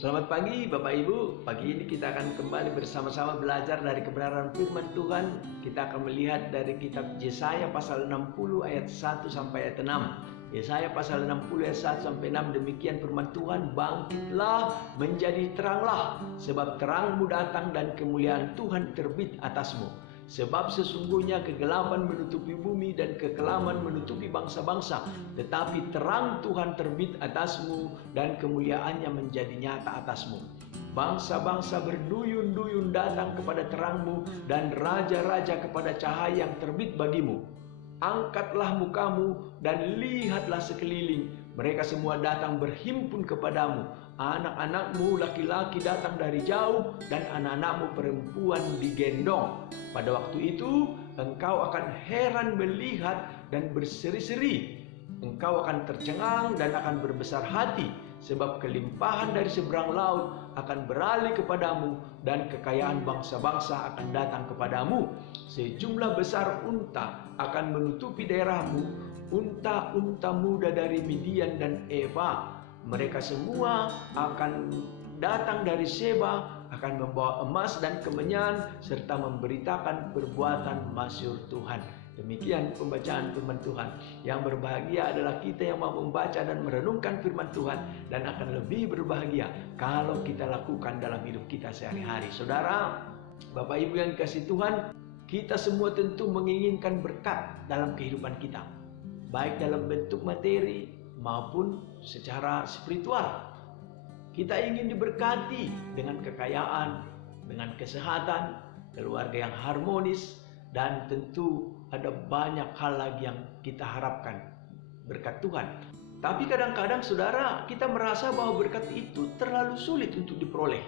Selamat pagi Bapak Ibu. Pagi ini kita akan kembali bersama-sama belajar dari kebenaran firman Tuhan. Kita akan melihat dari kitab Yesaya pasal 60 ayat 1 sampai ayat 6. Yesaya pasal 60 ayat 1 sampai 6, demikian firman Tuhan, bangkitlah menjadi teranglah, sebab terangmu datang dan kemuliaan Tuhan terbit atasmu. Sebab sesungguhnya kegelapan menutupi bumi dan kekelaman menutupi bangsa-bangsa, tetapi terang Tuhan terbit atasmu dan kemuliaannya menjadi nyata atasmu. Bangsa-bangsa berduyun-duyun datang kepada terangmu dan raja-raja kepada cahaya yang terbit bagimu. Angkatlah mukamu dan lihatlah sekeliling, mereka semua datang berhimpun kepadamu. Anak-anakmu laki-laki datang dari jauh dan anak-anakmu perempuan digendong. Pada waktu itu engkau akan heran melihat dan berseri-seri. Engkau akan tercengang dan akan berbesar hati, sebab kelimpahan dari seberang laut akan beralih kepadamu dan kekayaan bangsa-bangsa akan datang kepadamu. Sejumlah besar unta akan menutupi daerahmu, unta-unta muda dari Midian dan Eva. Mereka semua akan datang dari Seba, akan membawa emas dan kemenyan serta memberitakan perbuatan masyhur Tuhan. Demikian pembacaan firman Tuhan. Yang berbahagia adalah kita yang mau membaca dan merenungkan firman Tuhan, dan akan lebih berbahagia kalau kita lakukan dalam hidup kita sehari-hari. Saudara, Bapak Ibu yang dikasihi Tuhan, kita semua tentu menginginkan berkat dalam kehidupan kita, baik dalam bentuk materi maupun secara spiritual. Kita ingin diberkati dengan kekayaan, dengan kesehatan, keluarga yang harmonis, dan tentu ada banyak hal lagi yang kita harapkan berkat Tuhan. Tapi kadang-kadang saudara, kita merasa bahwa berkat itu terlalu sulit untuk diperoleh,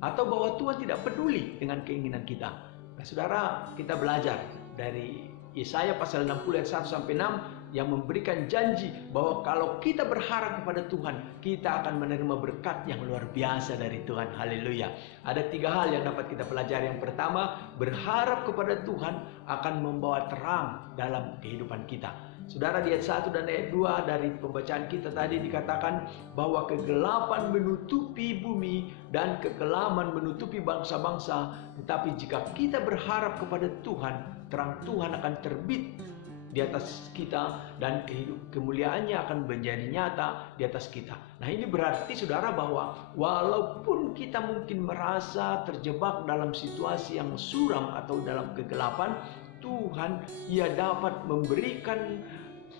atau bahwa Tuhan tidak peduli dengan keinginan kita. Nah saudara, kita belajar dari Yesaya pasal 60 ayat 1 sampai 6 yang memberikan janji bahwa kalau kita berharap kepada Tuhan, kita akan menerima berkat yang luar biasa dari Tuhan. Haleluya. Ada 3 hal yang dapat kita pelajari. Yang pertama, berharap kepada Tuhan akan membawa terang dalam kehidupan kita. Saudara, di ayat 1 dan ayat 2 dari pembacaan kita tadi dikatakan bahwa kegelapan menutupi bumi dan kekelaman menutupi bangsa-bangsa, tetapi jika kita berharap kepada Tuhan, terang Tuhan akan terbit di atas kita dan kemuliaannya akan menjadi nyata di atas kita. Nah, ini berarti saudara bahwa walaupun kita mungkin merasa terjebak dalam situasi yang suram atau dalam kegelapan, Tuhan Ia dapat memberikan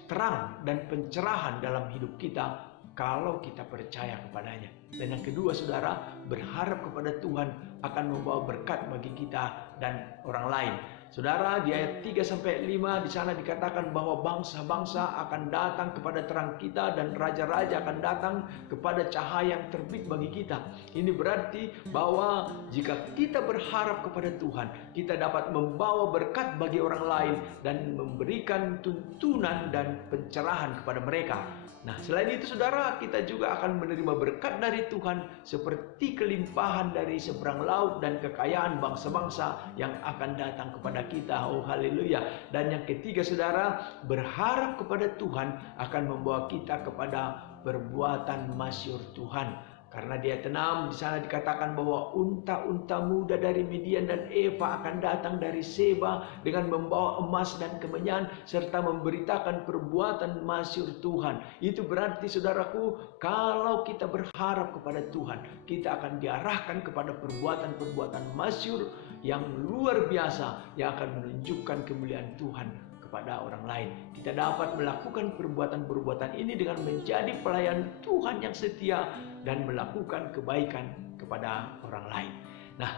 terang dan pencerahan dalam hidup kita kalau kita percaya kepadanya. Dan yang kedua saudara, berharap kepada Tuhan akan membawa berkat bagi kita dan orang lain. Saudara, di ayat 3 sampai 5 di sana dikatakan bahwa bangsa-bangsa akan datang kepada terang kita dan raja-raja akan datang kepada cahaya yang terbit bagi kita. Ini berarti bahwa jika kita berharap kepada Tuhan, kita dapat membawa berkat bagi orang lain dan memberikan tuntunan dan pencerahan kepada mereka. Nah, selain itu saudara, kita juga akan menerima berkat dari Tuhan seperti kelimpahan dari seberang laut dan kekayaan bangsa-bangsa yang akan datang kepada kita. Oh haleluya. Dan yang ketiga saudara, berharap kepada Tuhan akan membawa kita kepada perbuatan masyhur Tuhan. Karena di ayat 6 di sana dikatakan bahwa unta-unta muda dari Midian dan Eva akan datang dari Seba dengan membawa emas dan kemenyan serta memberitakan perbuatan masyhur Tuhan. Itu berarti saudaraku, kalau kita berharap kepada Tuhan, kita akan diarahkan kepada perbuatan-perbuatan masyhur yang luar biasa yang akan menunjukkan kemuliaan Tuhan kepada orang lain. Kita dapat melakukan perbuatan-perbuatan ini dengan menjadi pelayan Tuhan yang setia dan melakukan kebaikan kepada orang lain. Nah,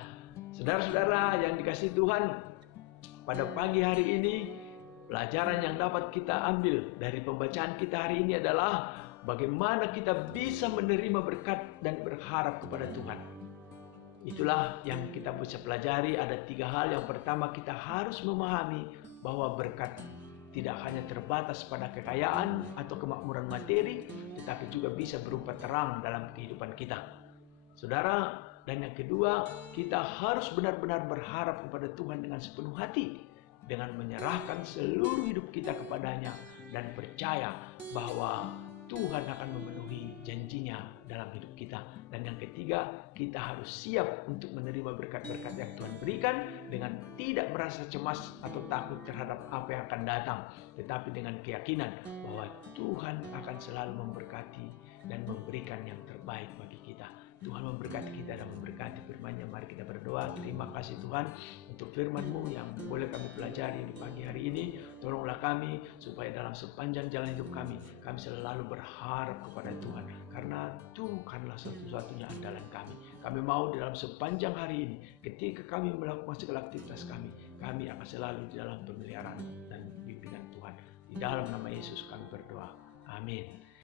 saudara-saudara yang dikasihi Tuhan, pada pagi hari ini pelajaran yang dapat kita ambil dari pembacaan kita hari ini adalah bagaimana kita bisa menerima berkat dan berharap kepada Tuhan. Itulah yang kita bisa pelajari. Ada 3 hal. Yang pertama, kita harus memahami bahwa berkat tidak hanya terbatas pada kekayaan atau kemakmuran materi, tetapi juga bisa berupa terang dalam kehidupan kita. Saudara, dan yang kedua, kita harus benar-benar berharap kepada Tuhan dengan sepenuh hati, dengan menyerahkan seluruh hidup kita kepadanya dan percaya bahwa Tuhan akan memenuhi janjinya dalam hidup kita. Dan yang ketiga, kita harus siap untuk menerima berkat-berkat yang Tuhan berikan dengan tidak merasa cemas atau takut terhadap apa yang akan datang, tetapi dengan keyakinan bahwa Tuhan akan selalu memberkati dan memberikan yang terbaik bagi kita. Tuhan memberkati kita dan memberkati firman-Nya. Mari kita berdoa. Terima kasih Tuhan untuk firman-Mu yang boleh kami pelajari di pagi hari ini. Tolonglah kami supaya dalam sepanjang jalan hidup kami selalu berharap kepada Tuhan. Karena Tuhanlah satu-satunya andalan kami. Kami mau dalam sepanjang hari ini, ketika kami melakukan segala aktivitas kami akan selalu di dalam pemeliharaan dan bimbingan Tuhan. Di dalam nama Yesus kami berdoa. Amin.